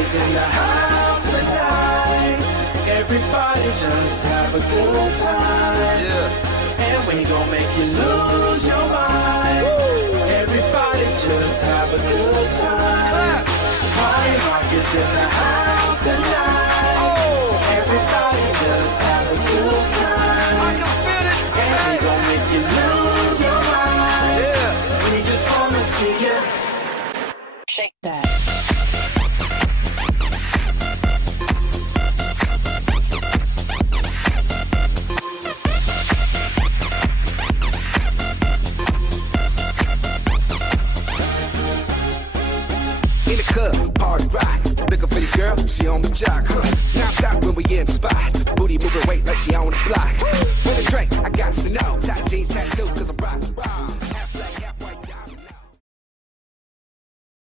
is in the house tonight. Everybody just have a good time. Yeah. And we gon' make you lose your mind. Woo. Everybody just have a good time. Party rock is in the house tonight. Oh. Everybody just have a good time. I can feel it. And we gon' make you lose your mind. Yeah. We just wanna see you shake that. In the club, party rock. Looking for the girl, she on the jock. Now stop when we in the spot. Booty moving weight like she on the block. With a drink, I got to know. Tight jeans, tattoo, cause I'm rock.